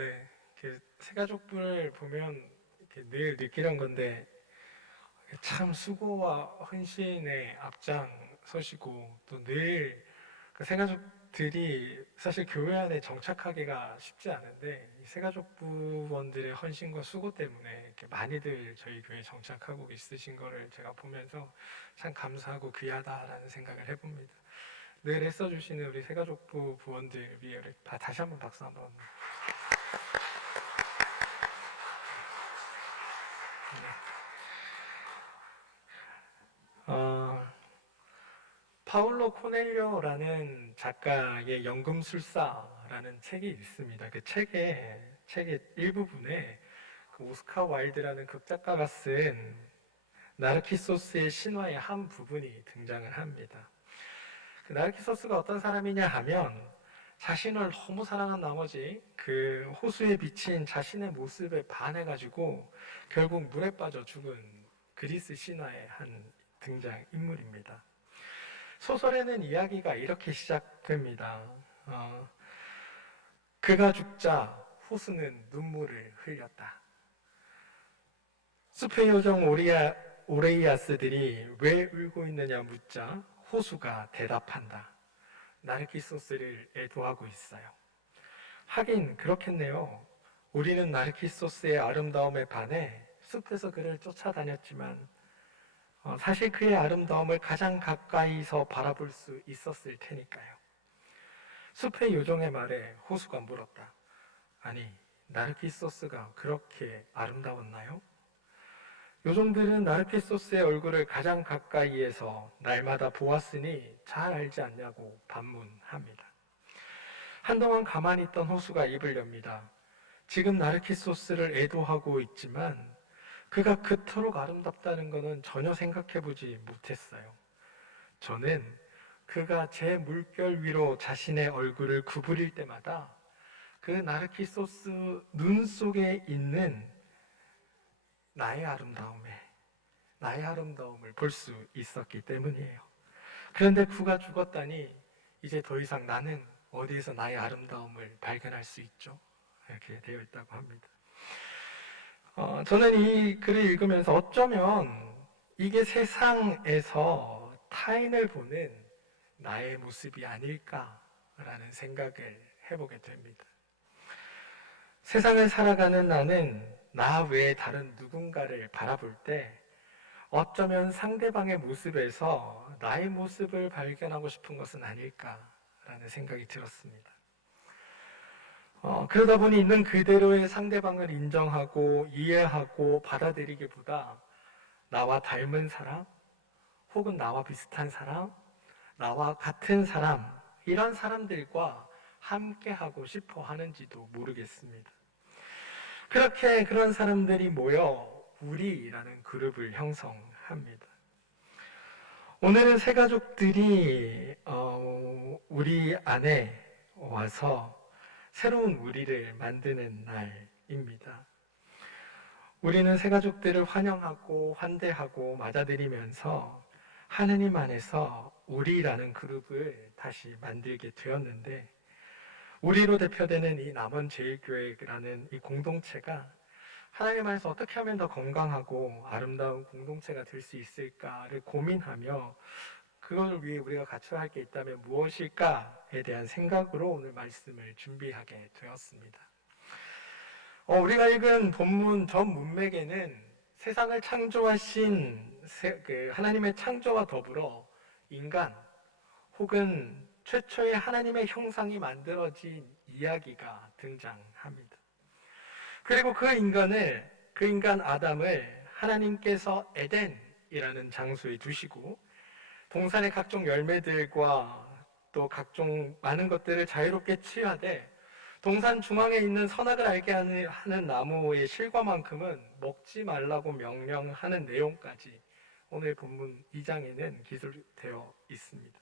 네, 새가족부를 보면 이렇게 늘 느끼는 건데 참 수고와 헌신에 앞장서시고 또 늘 그 새가족들이 사실 교회 안에 정착하기가 쉽지 않은데 이 새가족부원들의 헌신과 수고 때문에 이렇게 많이들 저희 교회에 정착하고 있으신 거를 제가 보면서 참 감사하고 귀하다라는 생각을 해봅니다. 늘 애써주시는 우리 새가족부 부원들 위해 다시 한번 박수 한번. 어, 파울로 코넬료라는 작가의 연금술사라는 책이 있습니다. 그 책의 일부분에 그 오스카 와일드라는 극작가가 쓴 나르키소스의 신화의 한 부분이 등장을 합니다. 그 나르키소스가 어떤 사람이냐 하면 자신을 너무 사랑한 나머지 그 호수에 비친 자신의 모습에 반해가지고 결국 물에 빠져 죽은 그리스 신화의 한 등장 인물입니다. 소설에는 이야기가 이렇게 시작됩니다. 그가 죽자 호수는 눈물을 흘렸다. 숲의 요정 오레이아스들이 왜 울고 있느냐 묻자 호수가 대답한다. 나르키소스를 애도하고 있어요. 하긴 그렇겠네요. 우리는 나르키소스의 아름다움에 반해 숲에서 그를 쫓아다녔지만 사실 그의 아름다움을 가장 가까이서 바라볼 수 있었을 테니까요. 숲의 요정의 말에 호수가 물었다. 아니, 나르키소스가 그렇게 아름다웠나요? 요정들은 나르키소스의 얼굴을 가장 가까이에서 날마다 보았으니 잘 알지 않냐고 반문합니다. 한동안 가만히 있던 호수가 입을 엽니다. 지금 나르키소스를 애도하고 있지만 그가 그토록 아름답다는 것은 전혀 생각해보지 못했어요. 저는 그가 제 물결 위로 자신의 얼굴을 구부릴 때마다 그 나르키소스 눈 속에 있는 나의 아름다움을 볼 수 있었기 때문이에요. 그런데 그가 죽었다니 이제 더 이상 나는 어디에서 나의 아름다움을 발견할 수 있죠? 이렇게 되어 있다고 합니다. 저는 이 글을 읽으면서 어쩌면 이게 세상에서 타인을 보는 나의 모습이 아닐까라는 생각을 해보게 됩니다. 세상을 살아가는 나는 나 외에 다른 누군가를 바라볼 때 어쩌면 상대방의 모습에서 나의 모습을 발견하고 싶은 것은 아닐까라는 생각이 들었습니다. 그러다 보니 있는 그대로의 상대방을 인정하고 이해하고 받아들이기보다 나와 닮은 사람, 혹은 나와 비슷한 사람, 나와 같은 사람, 이런 사람들과 함께 하고 싶어 하는지도 모르겠습니다. 그렇게 그런 사람들이 모여 우리라는 그룹을 형성합니다. 오늘은 새 가족들이 우리 안에 와서 새로운 우리를 만드는 날입니다. 우리는 새 가족들을 환영하고 환대하고 맞아들이면서 하느님 안에서 우리라는 그룹을 다시 만들게 되었는데, 우리로 대표되는 이 남원제일교회라는 이 공동체가 하나님 안에서 어떻게 하면 더 건강하고 아름다운 공동체가 될 수 있을까를 고민하며 그걸 위해 우리가 갖춰야 할 게 있다면 무엇일까에 대한 생각으로 오늘 말씀을 준비하게 되었습니다. 우리가 읽은 본문 전 문맥에는 세상을 창조하신 하나님의 창조와 더불어 인간 혹은 최초의 하나님의 형상이 만들어진 이야기가 등장합니다. 그리고 그 인간 아담을 하나님께서 에덴이라는 장소에 두시고 동산의 각종 열매들과 또 각종 많은 것들을 자유롭게 취하되 동산 중앙에 있는 선악을 알게 하는 나무의 실과만큼은 먹지 말라고 명령하는 내용까지 오늘 본문 2장에는 기술되어 있습니다.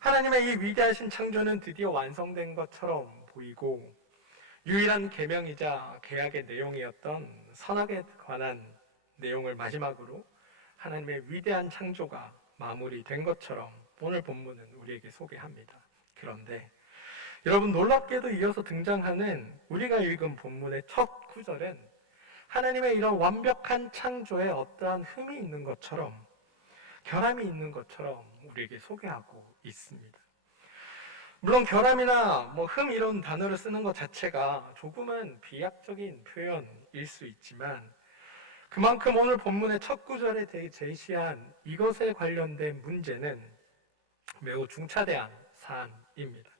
하나님의 이 위대하신 창조는 드디어 완성된 것처럼 보이고 유일한 계명이자 계약의 내용이었던 선악에 관한 내용을 마지막으로 하나님의 위대한 창조가 마무리된 것처럼 오늘 본문은 우리에게 소개합니다. 그런데 여러분, 놀랍게도 이어서 등장하는 우리가 읽은 본문의 첫 구절은 하나님의 이런 완벽한 창조에 어떠한 흠이 있는 것처럼, 결함이 있는 것처럼 우리에게 소개하고 있습니다. 물론 결함이나 흠 이런 단어를 쓰는 것 자체가 조금은 비약적인 표현일 수 있지만, 그만큼 오늘 본문의 첫 구절에 대해 제시한 이것에 관련된 문제는 매우 중차대한 사안입니다.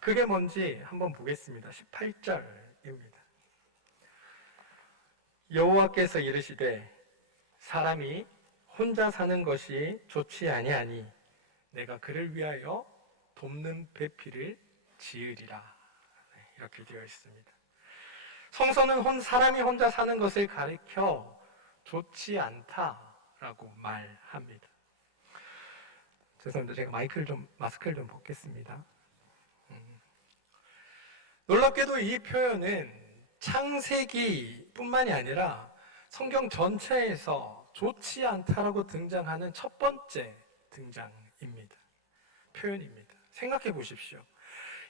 그게 뭔지 한번 보겠습니다. 18절입니다. 여호와께서 이르시되 사람이 혼자 사는 것이 좋지 아니하니 내가 그를 위하여 돕는 배필을 지으리라. 이렇게 되어 있습니다. 성서는 사람이 혼자 사는 것을 가리켜 좋지 않다라고 말합니다. 죄송합니다. 제가 마스크를 좀 벗겠습니다. 놀랍게도 이 표현은 창세기뿐만이 아니라 성경 전체에서 좋지 않다라고 등장하는 첫 번째 등장입니다. 표현입니다. 생각해 보십시오.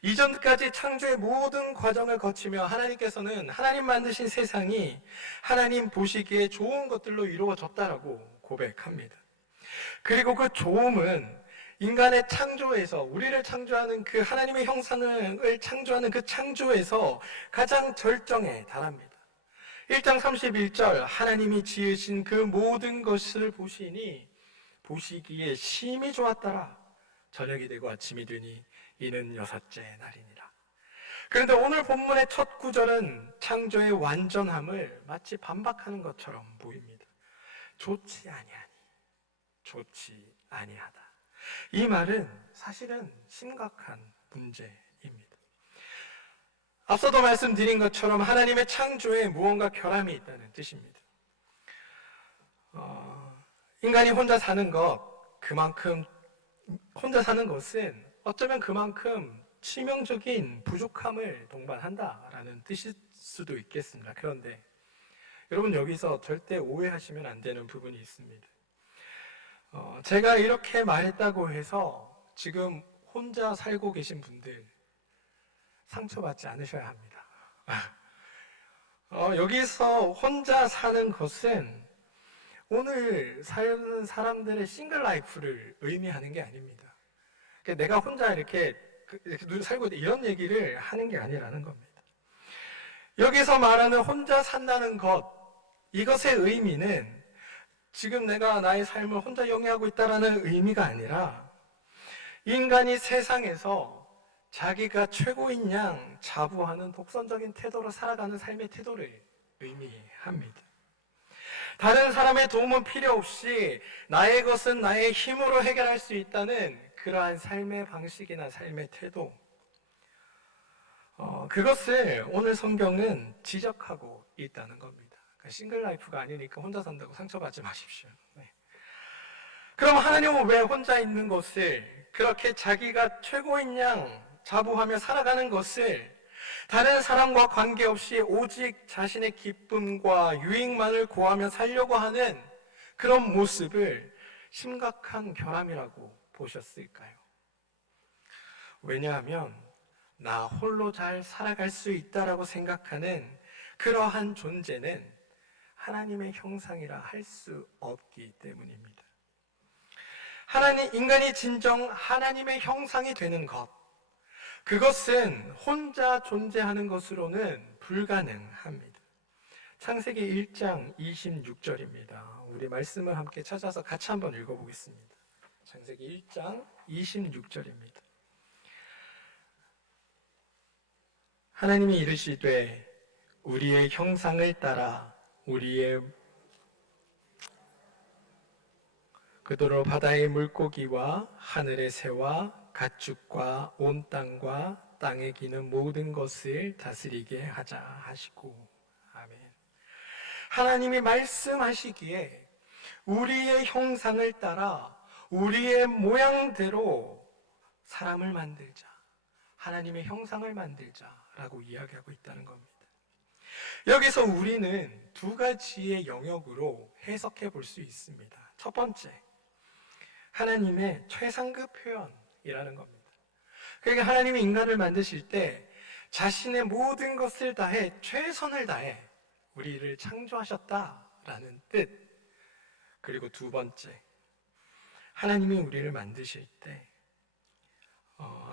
이전까지 창조의 모든 과정을 거치며 하나님께서는 하나님 만드신 세상이 하나님 보시기에 좋은 것들로 이루어졌다라고 고백합니다. 그리고 그 좋음은 인간의 창조에서, 우리를 창조하는 그 하나님의 형상을 창조하는 그 창조에서 가장 절정에 달합니다. 1장 31절, 하나님이 지으신 그 모든 것을 보시니 보시기에 심히 좋았더라. 저녁이 되고 아침이 되니 이는 여섯째 날이니라. 그런데 오늘 본문의 첫 구절은 창조의 완전함을 마치 반박하는 것처럼 보입니다. 좋지 아니하니, 좋지 아니하다. 이 말은 사실은 심각한 문제입니다. 앞서도 말씀드린 것처럼 하나님의 창조에 무언가 결함이 있다는 뜻입니다. 인간이 혼자 사는 것은 어쩌면 그만큼 치명적인 부족함을 동반한다라는 뜻일 수도 있겠습니다. 그런데 여러분, 여기서 절대 오해하시면 안 되는 부분이 있습니다. 제가 이렇게 말했다고 해서 지금 혼자 살고 계신 분들 상처받지 않으셔야 합니다. 여기서 혼자 사는 것은 오늘 사는 사람들의 싱글 라이프를 의미하는 게 아닙니다. 내가 혼자 이렇게 살고 있다, 이런 얘기를 하는 게 아니라는 겁니다. 여기서 말하는 혼자 산다는 것, 이것의 의미는 지금 내가 나의 삶을 혼자 영위하고 있다는 의미가 아니라 인간이 세상에서 자기가 최고인 양 자부하는 독선적인 태도로 살아가는 삶의 태도를 의미합니다. 다른 사람의 도움은 필요 없이 나의 것은 나의 힘으로 해결할 수 있다는 그러한 삶의 방식이나 삶의 태도, 그것을 오늘 성경은 지적하고 있다는 겁니다. 싱글 라이프가 아니니까 혼자 산다고 상처받지 마십시오. 네. 그럼 하나님은 왜 혼자 있는 것을, 그렇게 자기가 최고인 양 자부하며 살아가는 것을 다른 사람과 관계없이 오직 자신의 기쁨과 유익만을 구하며 살려고 하는 그런 모습을 심각한 결함이라고 보셨을까요? 왜냐하면 나 홀로 잘 살아갈 수 있다라고 생각하는 그러한 존재는 하나님의 형상이라 할 수 없기 때문입니다. 인간이 진정 하나님의 형상이 되는 것, 그것은 혼자 존재하는 것으로는 불가능합니다. 창세기 1장 26절입니다. 우리 말씀을 함께 찾아서 같이 한번 읽어보겠습니다. 창세기 1장 26절입니다. 하나님이 이르시되 우리의 형상을 따라 우리의 그대로 바다의 물고기와 하늘의 새와 가축과 온 땅과 땅에 기는 모든 것을 다스리게 하자 하시고. 아멘. 하나님이 말씀하시기에 우리의 형상을 따라 우리의 모양대로 사람을 만들자, 하나님의 형상을 만들자라고 이야기하고 있다는 겁니다. 여기서 우리는 두 가지의 영역으로 해석해 볼 수 있습니다. 첫 번째, 하나님의 최상급 표현이라는 겁니다. 그러니까 하나님이 인간을 만드실 때 자신의 모든 것을 다해 최선을 다해 우리를 창조하셨다라는 뜻. 그리고 두 번째, 하나님이 우리를 만드실 때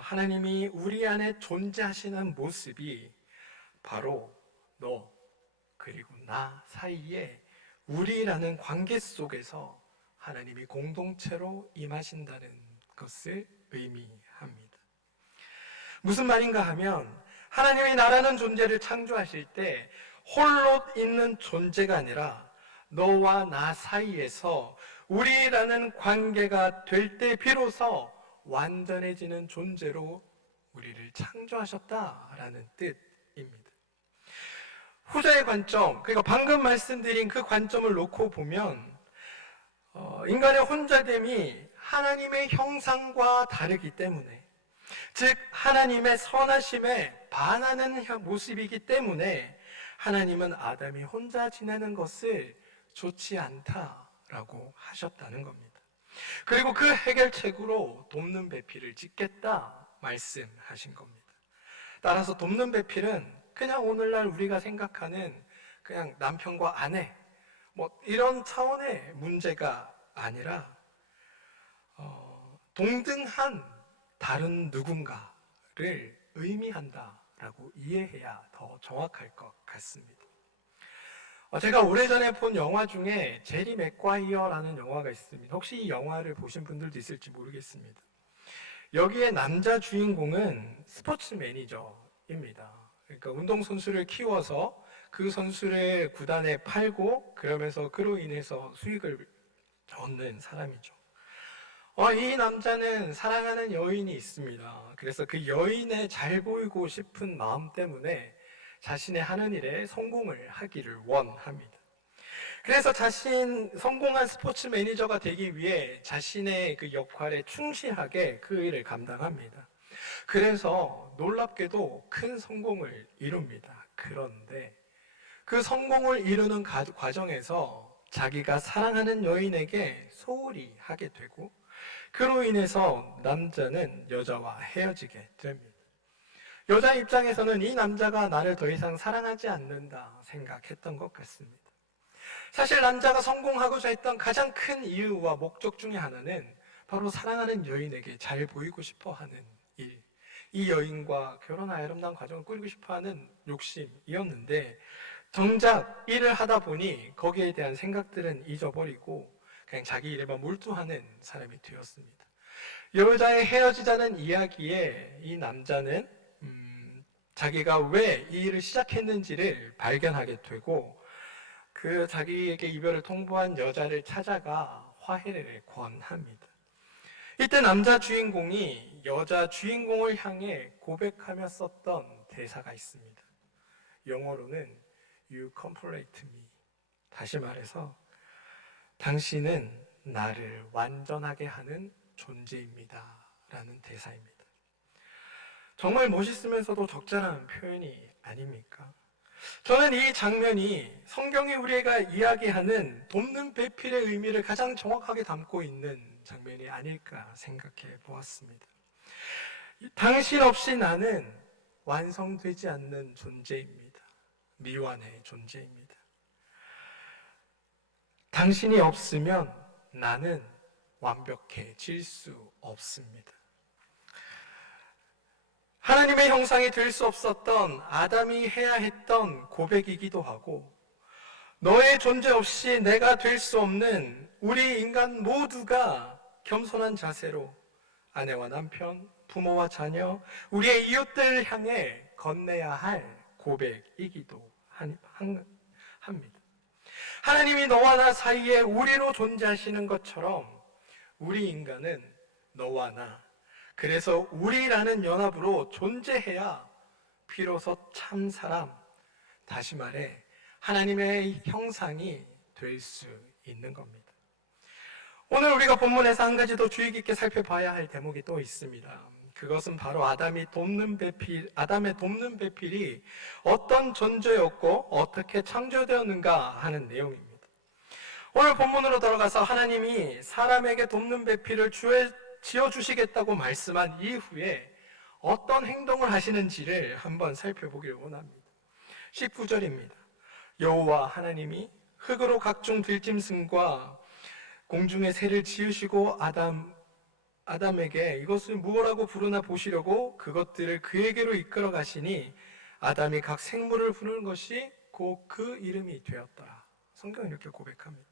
하나님이 우리 안에 존재하시는 모습이 바로 너 그리고 나 사이에 우리라는 관계 속에서 하나님이 공동체로 임하신다는 것을 의미합니다. 무슨 말인가 하면 하나님이 나라는 존재를 창조하실 때 홀로 있는 존재가 아니라 너와 나 사이에서 우리라는 관계가 될 때 비로소 완전해지는 존재로 우리를 창조하셨다라는 뜻입니다. 후자의 관점, 그러니까 방금 말씀드린 그 관점을 놓고 보면 인간의 혼자됨이 하나님의 형상과 다르기 때문에, 즉 하나님의 선하심에 반하는 모습이기 때문에 하나님은 아담이 혼자 지내는 것을 좋지 않다라고 하셨다는 겁니다. 그리고 그 해결책으로 돕는 배필을 짓겠다 말씀하신 겁니다. 따라서 돕는 배필은 그냥 오늘날 우리가 생각하는 그냥 남편과 아내 이런 차원의 문제가 아니라 동등한 다른 누군가를 의미한다라고 이해해야 더 정확할 것 같습니다. 제가 오래전에 본 영화 중에 제리 맥과이어라는 영화가 있습니다. 혹시 이 영화를 보신 분들도 있을지 모르겠습니다. 여기에 남자 주인공은 스포츠 매니저입니다. 그러니까 운동선수를 키워서 그 선수를 구단에 팔고 그러면서 그로 인해서 수익을 얻는 사람이죠. 이 남자는 사랑하는 여인이 있습니다. 그래서 그 여인에 잘 보이고 싶은 마음 때문에 자신의 하는 일에 성공을 하기를 원합니다. 그래서 성공한 스포츠 매니저가 되기 위해 자신의 그 역할에 충실하게 그 일을 감당합니다. 그래서 놀랍게도 큰 성공을 이룹니다. 그런데 그 성공을 이루는 과정에서 자기가 사랑하는 여인에게 소홀히 하게 되고 그로 인해서 남자는 여자와 헤어지게 됩니다. 여자 입장에서는 이 남자가 나를 더 이상 사랑하지 않는다 생각했던 것 같습니다. 사실 남자가 성공하고자 했던 가장 큰 이유와 목적 중에 하나는 바로 사랑하는 여인에게 잘 보이고 싶어 하는 일, 이 여인과 결혼할 아름다운 가정을 꾸리고 싶어 하는 욕심이었는데 정작 일을 하다 보니 거기에 대한 생각들은 잊어버리고 그냥 자기 일에만 몰두하는 사람이 되었습니다. 여자의 헤어지자는 이야기에 이 남자는 자기가 왜 이 일을 시작했는지를 발견하게 되고 그 자기에게 이별을 통보한 여자를 찾아가 화해를 권합니다. 이때 남자 주인공이 여자 주인공을 향해 고백하며 썼던 대사가 있습니다. 영어로는 You complete me. 다시 말해서 당신은 나를 완전하게 하는 존재입니다. 라는 대사입니다. 정말 멋있으면서도 적절한 표현이 아닙니까? 저는 이 장면이 성경이 우리가 이야기하는 돕는 배필의 의미를 가장 정확하게 담고 있는 장면이 아닐까 생각해 보았습니다. 당신 없이 나는 완성되지 않는 존재입니다. 미완의 존재입니다. 당신이 없으면 나는 완벽해질 수 없습니다. 하나님의 형상이 될 수 없었던 아담이 해야 했던 고백이기도 하고 너의 존재 없이 내가 될 수 없는 우리 인간 모두가 겸손한 자세로 아내와 남편, 부모와 자녀, 우리의 이웃들을 향해 건네야 할 고백이기도 합니다. 하나님이 너와 나 사이에 우리로 존재하시는 것처럼 우리 인간은 너와 나, 그래서 우리라는 연합으로 존재해야 비로소 참 사람, 다시 말해 하나님의 형상이 될 수 있는 겁니다. 오늘 우리가 본문에서 한 가지 더 주의 깊게 살펴봐야 할 대목이 또 있습니다. 그것은 바로 아담의 돕는 배필이 어떤 존재였고 어떻게 창조되었는가 하는 내용입니다. 오늘 본문으로 들어가서 하나님이 사람에게 돕는 배필을 지어주시겠다고 말씀한 이후에 어떤 행동을 하시는지를 한번 살펴보길 원합니다. 19절입니다. 여호와 하나님이 흙으로 각종 들짐승과 공중의 새를 지으시고 아담에게 이것을 무엇라고 부르나 보시려고 그것들을 그에게로 이끌어 가시니 아담이 각 생물을 부르는 것이 곧 그 이름이 되었더라. 성경은 이렇게 고백합니다.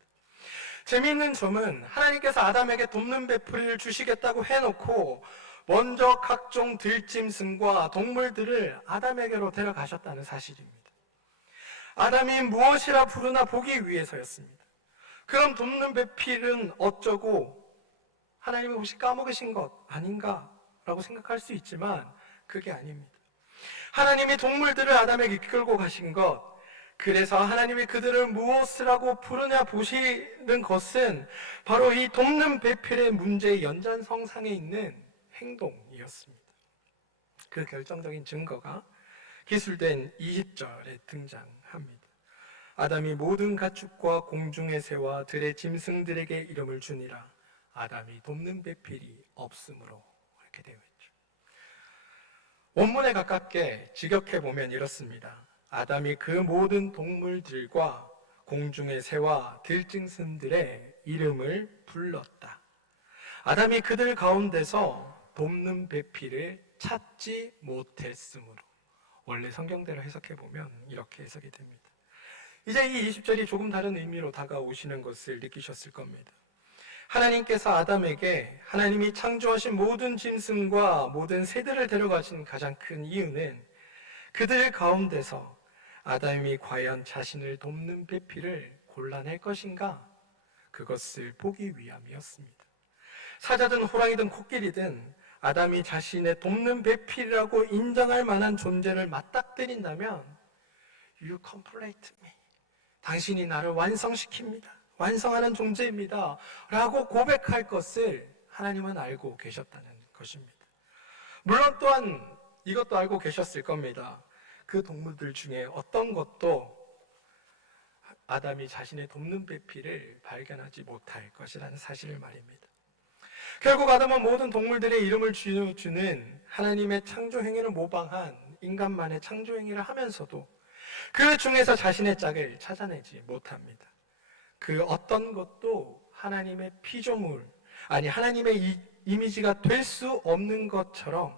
재미있는 점은 하나님께서 아담에게 돕는 베풀이를 주시겠다고 해놓고 먼저 각종 들짐승과 동물들을 아담에게로 데려가셨다는 사실입니다. 아담이 무엇이라 부르나 보기 위해서였습니다. 그럼 돕는 배필은 어쩌고 하나님이 혹시 까먹으신 것 아닌가? 라고 생각할 수 있지만 그게 아닙니다. 하나님이 동물들을 아담에게 이끌고 가신 것, 그래서 하나님이 그들을 무엇이라고 부르냐 보시는 것은 바로 이 돕는 배필의 문제의 연장선상에 있는 행동이었습니다. 그 결정적인 증거가 기술된 20절에 등장합니다. 아담이 모든 가축과 공중의 새와 들의 짐승들에게 이름을 주니라. 아담이 돕는 배필이 없으므로, 이렇게 되어 있죠. 원문에 가깝게 직역해보면 이렇습니다. 아담이 그 모든 동물들과 공중의 새와 들짐승들의 이름을 불렀다. 아담이 그들 가운데서 돕는 배필을 찾지 못했으므로. 원래 성경대로 해석해보면 이렇게 해석이 됩니다. 이제 이 20절이 조금 다른 의미로 다가오시는 것을 느끼셨을 겁니다. 하나님께서 아담에게 하나님이 창조하신 모든 짐승과 모든 새들을 데려가신 가장 큰 이유는 그들 가운데서 아담이 과연 자신을 돕는 배필을 골라낼 것인가? 그것을 보기 위함이었습니다. 사자든 호랑이든 코끼리든 아담이 자신의 돕는 배필이라고 인정할 만한 존재를 맞닥뜨린다면 You complete me. 당신이 나를 완성시킵니다. 완성하는 존재입니다. 라고 고백할 것을 하나님은 알고 계셨다는 것입니다. 물론 또한 이것도 알고 계셨을 겁니다. 그 동물들 중에 어떤 것도 아담이 자신의 돕는 배필을 발견하지 못할 것이라는 사실을 말입니다. 결국 아담은 모든 동물들의 이름을 주는 하나님의 창조 행위를 모방한 인간만의 창조 행위를 하면서도 그 중에서 자신의 짝을 찾아내지 못합니다. 그 어떤 것도 하나님의 피조물, 아니 하나님의 이미지가 될 수 없는 것처럼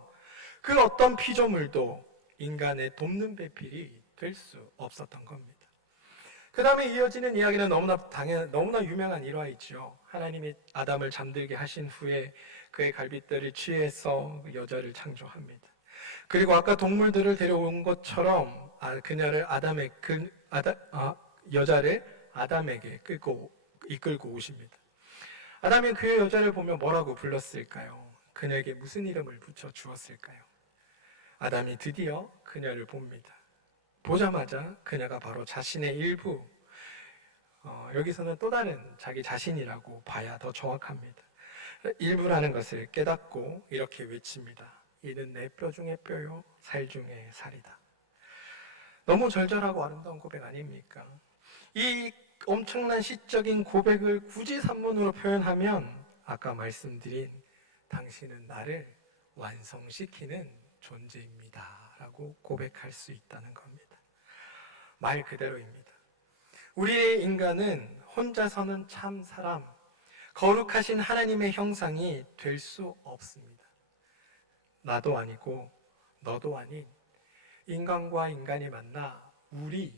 그 어떤 피조물도 인간의 돕는 배필이 될 수 없었던 겁니다. 그 다음에 이어지는 이야기는 너무나 유명한 일화이죠. 하나님이 아담을 잠들게 하신 후에 그의 갈빗대를 취해서 여자를 창조합니다. 그리고 아까 동물들을 데려온 것처럼 여자를 아담에게 이끌고 오십니다. 아담이 그 여자를 보며 뭐라고 불렀을까요? 그녀에게 무슨 이름을 붙여 주었을까요? 아담이 드디어 그녀를 봅니다. 보자마자 그녀가 바로 자신의 일부, 여기서는 또 다른 자기 자신이라고 봐야 더 정확합니다. 일부라는 것을 깨닫고 이렇게 외칩니다. 이는 내 뼈 중에 뼈요, 살 중에 살이다. 너무 절절하고 아름다운 고백 아닙니까? 이 엄청난 시적인 고백을 굳이 산문으로 표현하면 아까 말씀드린 당신은 나를 완성시키는 존재입니다. 라고 고백할 수 있다는 겁니다. 말 그대로입니다. 우리의 인간은 혼자서는 참 사람, 거룩하신 하나님의 형상이 될 수 없습니다. 나도 아니고 너도 아닌 인간과 인간이 만나 우리를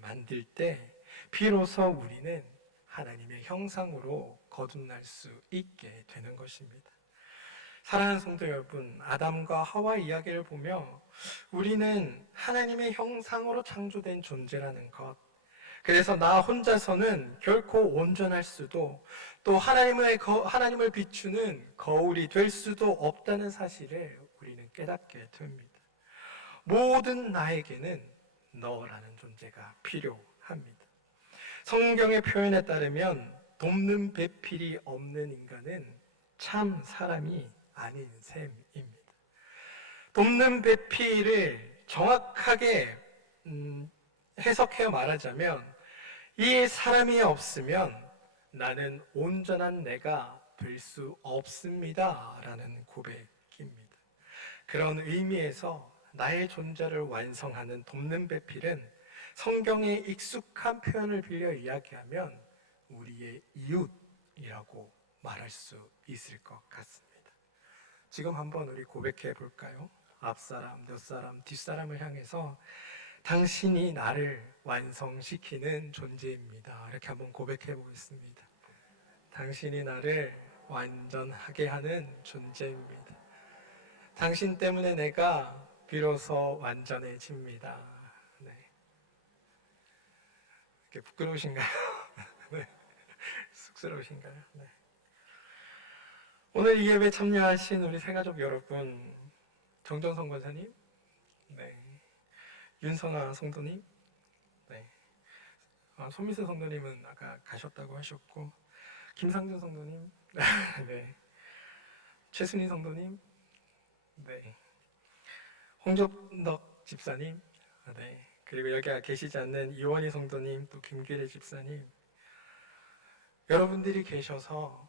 만들 때 비로소 우리는 하나님의 형상으로 거듭날 수 있게 되는 것입니다. 사랑하는 성도 여러분, 아담과 하와 이야기를 보며 우리는 하나님의 형상으로 창조된 존재라는 것, 그래서 나 혼자서는 결코 온전할 수도, 또 하나님을 비추는 거울이 될 수도 없다는 사실을 우리는 깨닫게 됩니다. 모든 나에게는 너라는 존재가 필요합니다. 성경의 표현에 따르면 돕는 배필이 없는 인간은 참 사람이 아닌 셈입니다. 돕는 배필을 정확하게 해석해 말하자면 이 사람이 없으면 나는 온전한 내가 될 수 없습니다 라는 고백입니다. 그런 의미에서 나의 존재를 완성하는 돕는 배필은 성경의 익숙한 표현을 빌려 이야기하면 우리의 이웃이라고 말할 수 있을 것 같습니다. 지금 한번 우리 고백해 볼까요? 앞사람, 옆사람, 뒷사람을 향해서 당신이 나를 완성시키는 존재입니다. 이렇게 한번 고백해 보겠습니다. 당신이 나를 완전하게 하는 존재입니다. 당신 때문에 내가 비로소 완전해집니다. 네. 이렇게 부끄러우신가요? 네. 쑥스러우신가요? 네. 오늘 이 예배 참여하신 우리 새가족 여러분, 정전성 권사님, 네. 윤선아 성도님, 네. 손미세 성도님은 아까 가셨다고 하셨고, 김상준 성도님, 네. 최순희 성도님, 네. 홍접덕 집사님, 네. 그리고 여기 계시지 않는 이원희 성도님, 또 김기래 집사님, 여러분들이 계셔서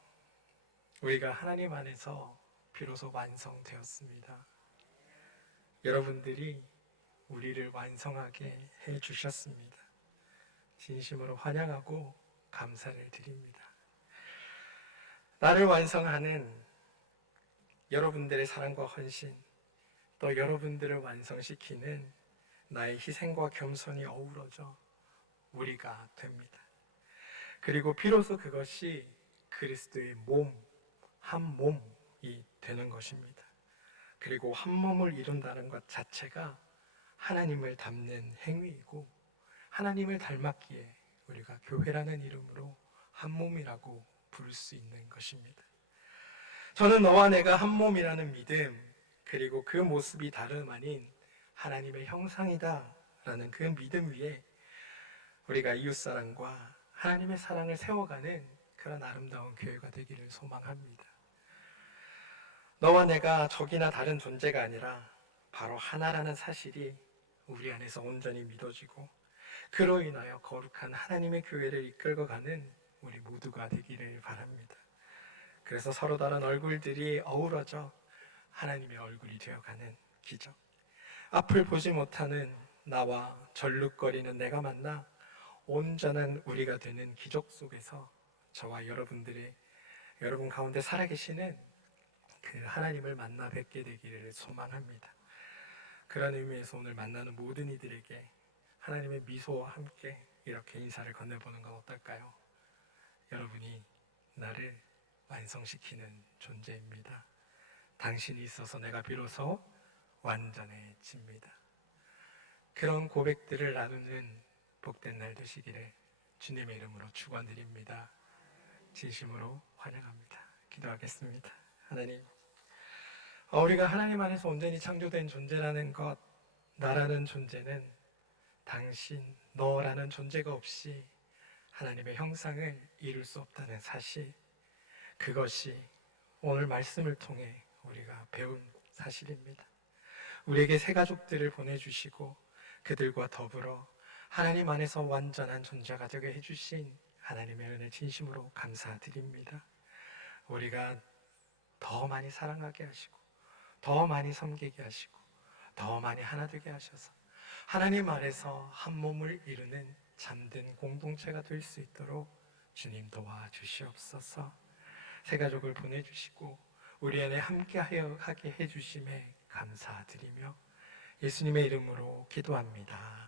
우리가 하나님 안에서 비로소 완성되었습니다. 여러분들이 우리를 완성하게 해 주셨습니다. 진심으로 환영하고 감사를 드립니다. 나를 완성하는 여러분들의 사랑과 헌신, 또 여러분들을 완성시키는 나의 희생과 겸손이 어우러져 우리가 됩니다. 그리고 비로소 그것이 그리스도의 몸, 한 몸이 되는 것입니다. 그리고 한 몸을 이룬다는 것 자체가 하나님을 닮는 행위이고, 하나님을 닮았기에 우리가 교회라는 이름으로 한 몸이라고 부를 수 있는 것입니다. 저는 너와 내가 한 몸이라는 믿음, 그리고 그 모습이 다름 아닌 하나님의 형상이다 라는 그 믿음 위에 우리가 이웃사랑과 하나님의 사랑을 세워가는 그런 아름다운 교회가 되기를 소망합니다. 너와 내가 적이나 다른 존재가 아니라 바로 하나라는 사실이 우리 안에서 온전히 믿어지고, 그로 인하여 거룩한 하나님의 교회를 이끌고 가는 우리 모두가 되기를 바랍니다. 그래서 서로 다른 얼굴들이 어우러져 하나님의 얼굴이 되어가는 기적, 앞을 보지 못하는 나와 절룩거리는 내가 만나 온전한 우리가 되는 기적 속에서 저와 여러분 가운데 살아계시는 그 하나님을 만나 뵙게 되기를 소망합니다. 그런 의미에서 오늘 만나는 모든 이들에게 하나님의 미소와 함께 이렇게 인사를 건네보는 건 어떨까요? 여러분이 나를 완성시키는 존재입니다. 당신이 있어서 내가 비로소 완전해집니다. 그런 고백들을 나누는 복된 날 되시기를 주님의 이름으로 축원드립니다. 진심으로 환영합니다. 기도하겠습니다. 하나님, 우리가 하나님 안에서 온전히 창조된 존재라는 것, 나라는 존재는 당신, 너라는 존재가 없이 하나님의 형상을 이룰 수 없다는 사실, 그것이 오늘 말씀을 통해 우리가 배운 사실입니다. 우리에게 새 가족들을 보내주시고 그들과 더불어 하나님 안에서 완전한 존재가 되게 해주신 하나님의 은혜 진심으로 감사드립니다. 우리가 더 많이 사랑하게 하시고, 더 많이 섬기게 하시고, 더 많이 하나 되게 하셔서 하나님 안에서 한 몸을 이루는 참된 공동체가 될 수 있도록 주님 도와주시옵소서. 새 가족을 보내주시고 우리 안에 함께하게 해주심에 감사드리며 예수님의 이름으로 기도합니다.